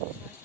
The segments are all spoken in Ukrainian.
muscles.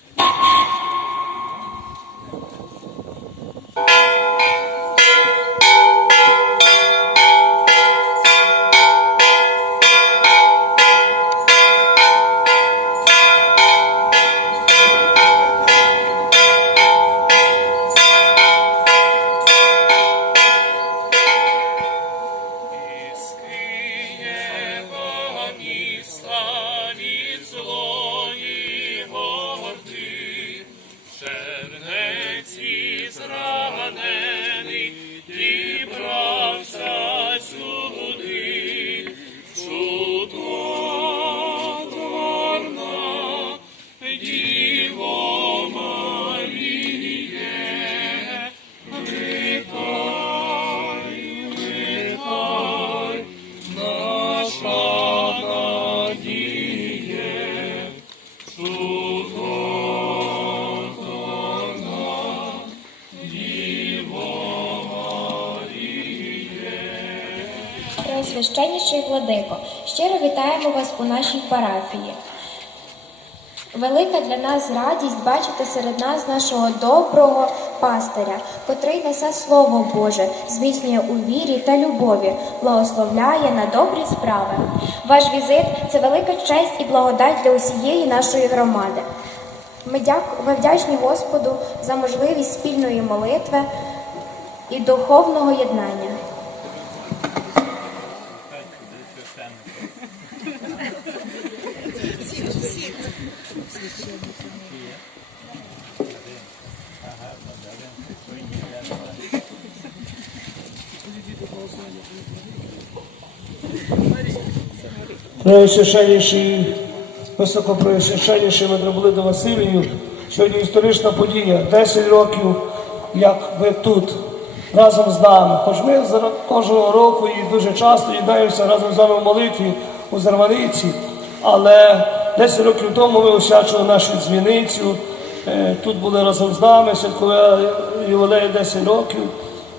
Преосвященніший владико, щиро вітаємо вас у нашій парафії. Велика для нас радість бачити серед нас нашого доброго пастиря, котрий несе Слово Боже, зміцнює у вірі та любові, благословляє на добрі справи. Ваш візит це велика честь і благодать для усієї нашої громади. Ми, дяку... ми вдячні Господу за можливість спільної молитви і духовного єднання. Найсвященніший, високопреосвященніший митрополиту Василію, сьогодні історична подія. 10 років, як ви тут разом з нами. Хоч ми кожного року і дуже часто їдаємося разом з вами в молитві у Зарваниці, але 10 років тому ви освячили нашу дзвіницю. е, Тут були разом з нами, святкували ювілею 10 років.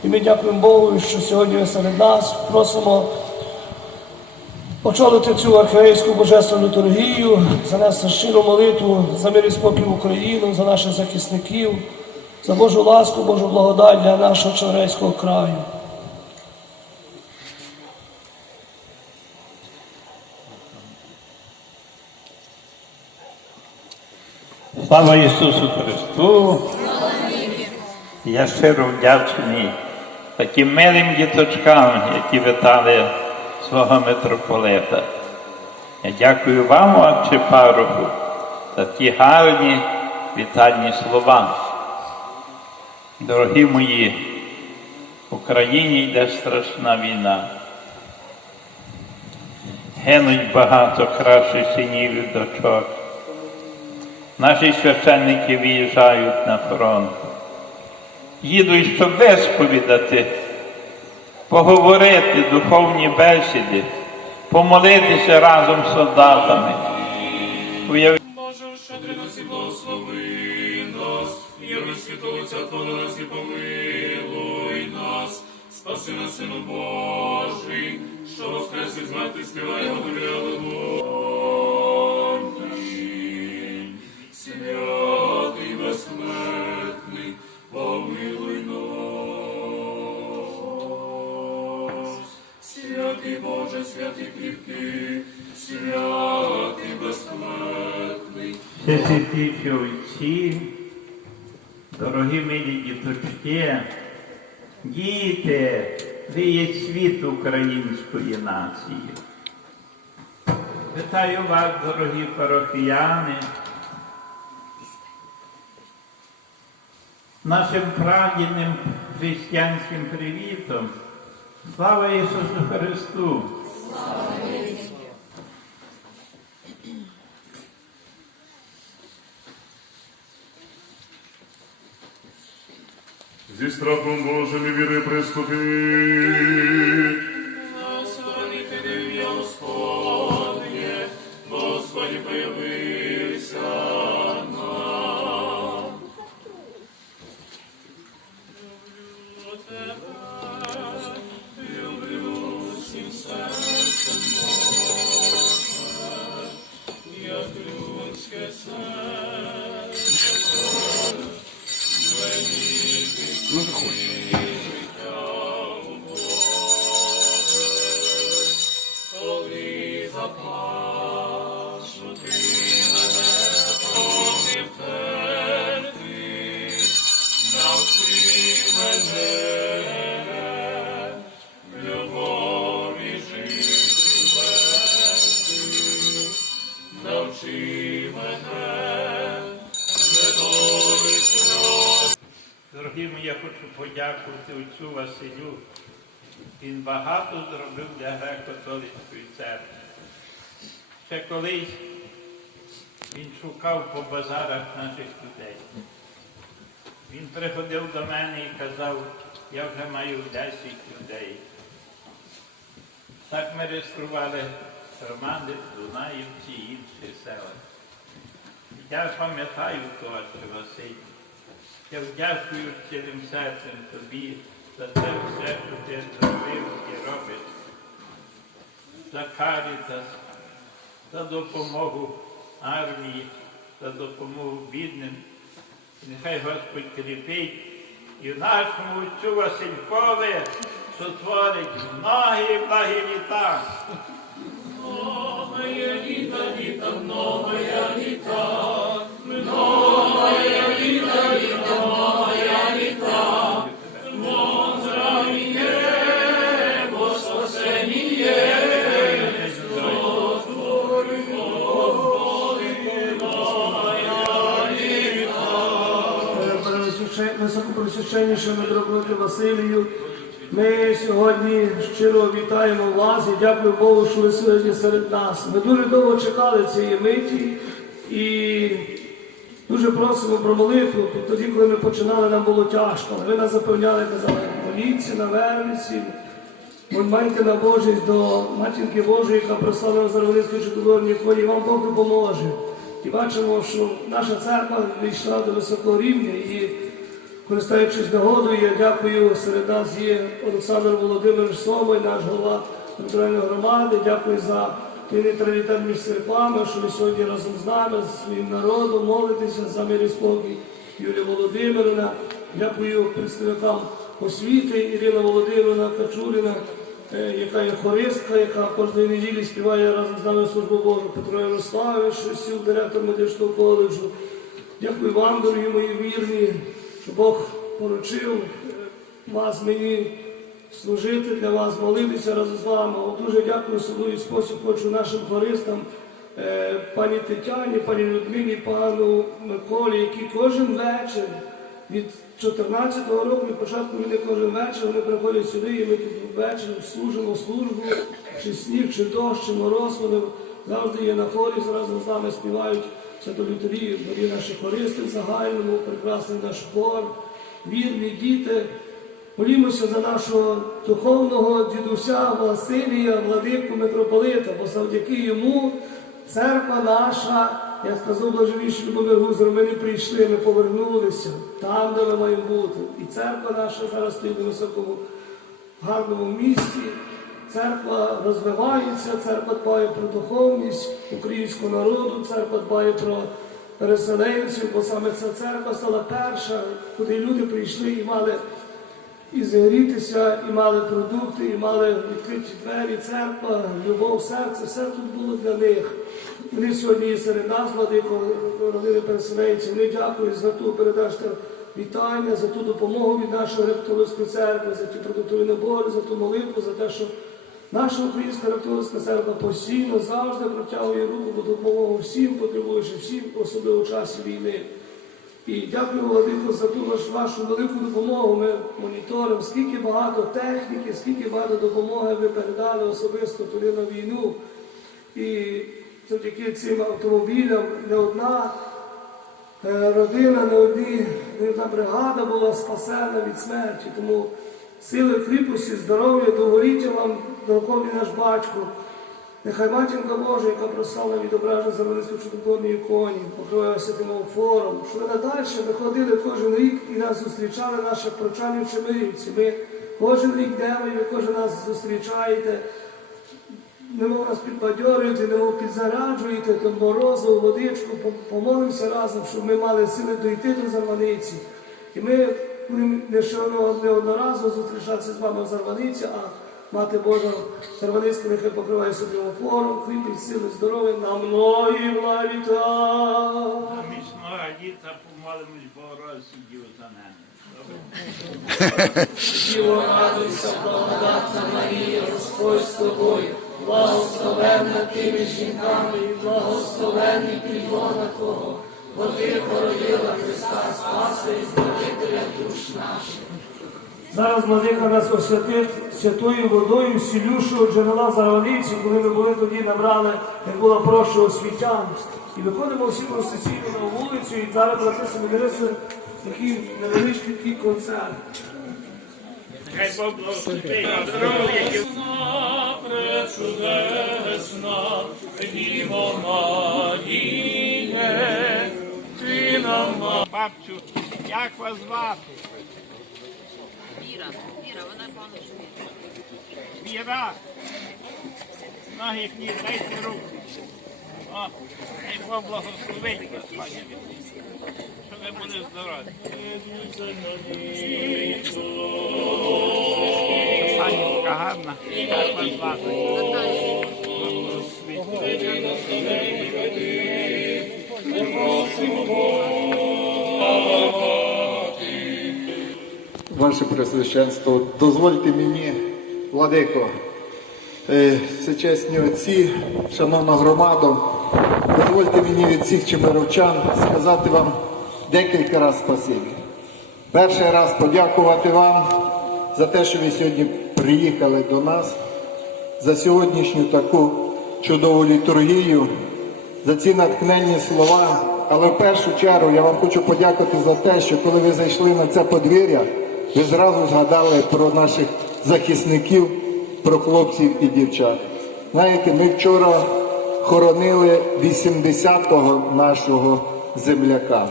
І ми дякуємо Богу, що сьогодні ви серед нас. Просимо очолити цю архієрейську божественну літургію, занести щиру молитву за мир і спокій Україну, за наших захисників, за Божу ласку, Божу благодать для нашого Чорейського краю. Слава Ісусу Христу! Я щиро вдячний таким милим діточкам, які вітали свого митрополита. Я дякую вам, отче пароху, за ті гарні вітальні слова. Дорогі мої, в Україні йде страшна війна. Гинуть багато кращих синів і дочок. Наші священники виїжджають на фронт. Їдуть, щоб висповідати, поговорити духовні бесіди, помолитися разом з солдатами. Уяв- що щедрий нас і благослови нас, Євро святого Отця Твого нас і помилуй нас, спаси нас, Сину Божий, що воскрес із мати співаємо безсмертний, Всесвятіші отці, дорогі милі діточки, діти, ви є світ української нації. Вітаю вас, дорогі парохіяни, нашим праведним християнським привітом. Слава Ісусу Христу! Зі страхом Божим і віри приступи. Подякувати отцю Василю. Він багато зробив для греко-католицької церкви. Ще колись він шукав по базарах наших людей. Він приходив до мене і казав, я вже маю 10 людей. Так ми реєстрували громади Дунаївці і інші села. Я пам'ятаю того, що Василь. Я вдякую цілим серцем тобі за те все, що ти зробив і робиш. За карітас, за допомогу армії, за допомогу бідним. І нехай Господь кріпить і в нашому отцю Василькові сотворить многі благі літа. Новая літа, літа, новая Високопросвященніше митрополите Василію, ми сьогодні щиро вітаємо вас і дякую Богу, що ви сьогодні серед нас. Ми дуже довго чекали цієї миті і дуже просимо про молитву. Тоді, коли ми починали, нам було тяжко. Але ви нас запевняли, казали, моліться на верниці, Майте на Божість до матінки Божої, яка прославила Зарваницької чудотворні іконі, і вам Бог допоможе. І бачимо, що наша церква війшла до високого рівня і, користуючись нагодою, я дякую, серед нас є Олександр Володимирович Соболь, наш голова територіальної громади. Дякую за той між церквами, що ви сьогодні разом з нами, з своїм народом, молитеся за мир і спокій Юлія Володимирівна. Дякую представникам освіти Ірина Володимирівна Качуріна, е, яка є хористка, яка кожної неділі співає разом з нами службу Божу Петро Ярославович, сіл директор медичного коледжу. Дякую вам, дорогі мої вірні, Бог поручив е, вас мені служити для вас, молитися разом з вами. От дуже дякую особливий спосіб хочу нашим хористам, е, пані Тетяні, пані Людмилі, пану Миколі, які кожен вечір від 14-го року, від початку війни кожен вечір вони приходять сюди, і ми тут ввечері служимо службу, чи сніг, чи дощ, чи мороз, вони завжди є на хорі, разом з нами співають святолітарі, дорогі наші хористи в загальному, прекрасний наш хор, вірні діти. Молімося за нашого духовного дідуся Василія, владику митрополита, бо завдяки йому церква наша, як сказав блаженніший Любомир Гузер, ми не прийшли, ми повернулися там, де ми маємо бути. І церква наша зараз стоїть на високому гарному місці. Церква розвивається, церква дбає про духовність українського народу, церква дбає про переселенців, бо саме ця церква стала перша, куди люди прийшли і мали і зігрітися, і мали продукти, і мали відкриті двері, церква, любов, серце, все тут було для них. Вони сьогодні є серед нас, владико, родини переселенців. Вони дякують за ту передачу вітання, за ту допомогу від нашої рептолицької церкви, за ті продуктові набори, за ту молитву, за те, що наша українська рептолицька церква постійно завжди протягує руку по допомогу всім, потребуючи всім, особливо в часі війни. І дякую, Владико, за ту вашу велику допомогу. Ми моніторимо, скільки багато техніки, скільки багато допомоги ви передали особисто туди на війну. І завдяки цим автомобілям не одна е, родина, не, одні, не одна бригада була спасена від смерті. Тому сили кріпості, здоров'я, довголіття вам, духовний наш батько. Нехай матінка Божа, яка прославлена відображена за великою чудотворній іконі, покриває святим форум, що ви надалі виходили кожен рік і нас зустрічали наших прочанів чемирівці. Ми кожен рік йдемо, і ви кожен нас зустрічаєте, немов нас підбадьорюєте, немов підзаряджуєте, то морозу, водичку, помолимося разом, щоб ми мали сили дойти до Зарваниці. І ми будемо не ще одного- не одноразово зустрічатися з вами в Зарваниці, а Мати Божа Зарваницька нехай покриває собі форум, кріпить сили, здоров'я на многі літа. На міцного літа помолимось, бо розсидів за нами. Діво радуйся, благодатна Марія, Господь з тобою, благословенна ти між жінками, і благословенний плідлона Твого, бо Ти породила Христа Спаса і Збавителя душ наших. Зараз владика нас освятить святою водою сілющого джерела Заровлівці, коли ми були тоді набрали, як було прошу освітян. І виходимо всі процесійно на вулицю, і зараз брати семінаристи такий невеличкий такий концерт. Хай Бог благословить вам здоров'я Пречудесна, Діво Маріє, ти нам бабцю. Як вас звати? Віра, вона пану Віра. Ноги ні, дайте руку. О, хай Бог благословить пані. Щоб ви були здорові. Панічка гарна. Як вас звати? Ваше Пресвященство, дозвольте мені, владико, всечесні отці, шановна громада, дозвольте мені від всіх чемеровчан сказати вам декілька разів спасибі. Перший раз подякувати вам за те, що ви сьогодні приїхали до нас, за сьогоднішню таку чудову літургію, за ці натхненні слова. Але в першу чергу я вам хочу подякувати за те, що коли ви зайшли на це подвір'я, ви зразу згадали про наших захисників, про хлопців і дівчат. Знаєте, ми вчора хоронили 80-го нашого земляка.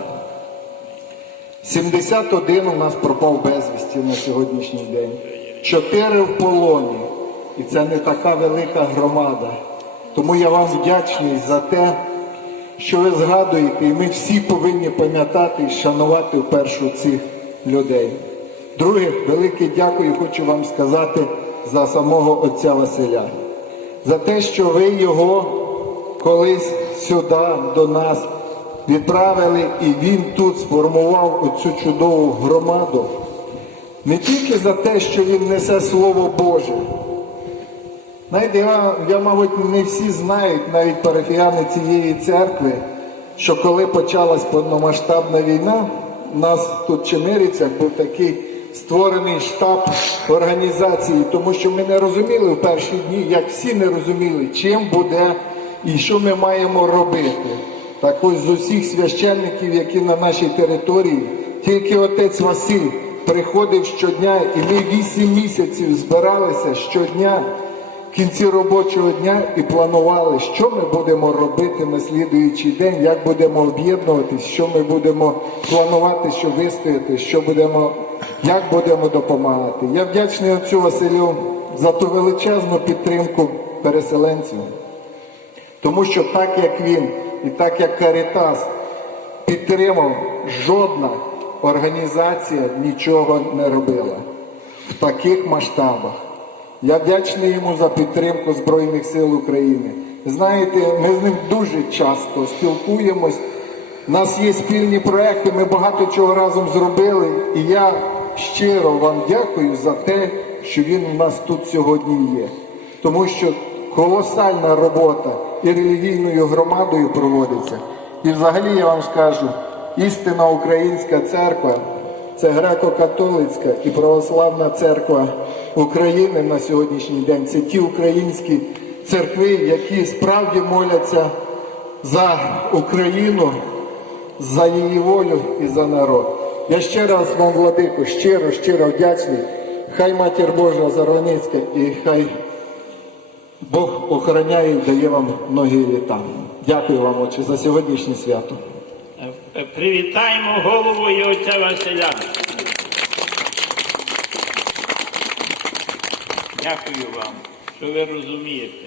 71 у нас пропав безвісті на сьогоднішній день. Чотири в полоні. І це не така велика громада. Тому я вам вдячний за те, що ви згадуєте, і ми всі повинні пам'ятати і шанувати вперше цих людей. Друге, велике дякую хочу вам сказати за самого отця Василя, за те, що ви його колись сюди до нас відправили, і він тут сформував оцю чудову громаду. Не тільки за те, що він несе Слово Боже. Знаєте, я, я, мабуть, не всі знають, навіть парафіяни цієї церкви, що коли почалась повномасштабна війна, у нас тут Чемирицях був такий створений штаб організації, тому що ми не розуміли в перші дні, як всі не розуміли, чим буде і що ми маємо робити. Так ось з усіх священників, які на нашій території, тільки отець Василь приходив щодня, і ми вісім місяців збиралися щодня кінці робочого дня і планували, що ми будемо робити на слідуючий день, як будемо об'єднуватись, що ми будемо планувати, що вистояти, що будемо, як будемо допомагати. Я вдячний отцю Василю за ту величезну підтримку переселенців. Тому що так як він і так як Карітас підтримав, жодна організація нічого не робила в таких масштабах. Я вдячний йому за підтримку Збройних сил України. Знаєте, ми з ним дуже часто спілкуємось. У нас є спільні проекти, ми багато чого разом зробили. І я щиро вам дякую за те, що він у нас тут сьогодні є. Тому що колосальна робота і релігійною громадою проводиться. І взагалі я вам скажу, істинна українська церква це греко-католицька і православна церква України на сьогоднішній день. Це ті українські церкви, які справді моляться за Україну, за її волю і за народ. Я ще раз вам, владику, щиро, щиро вдячний. Хай Матір Божа Зарваницька і хай Бог охороняє і дає вам многі літа. Дякую вам, отче, за сьогоднішнє свято. Привітаємо голову і отця Василя. Дякую вам, що ви розумієте.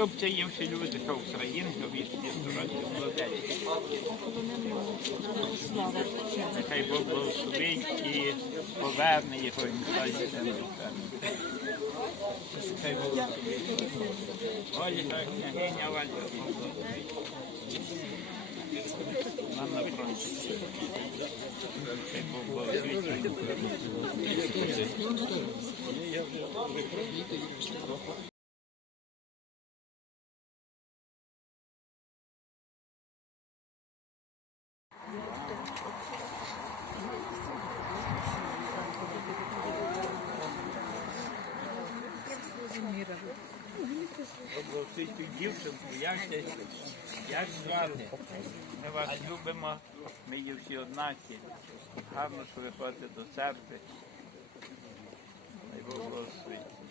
Називаю. Любця є всі люди, що українська вісні здоров'я молодець. Нехай Бог благословить і поверне його і землю себе. Нехай Бог. Ольга, княгиня Валька. Нам на. Нехай Бог ту дівчинку, як, як звати? Ми вас любимо, ми є всі однакі. Гарно, що ви ходите до церкви. Дай світі.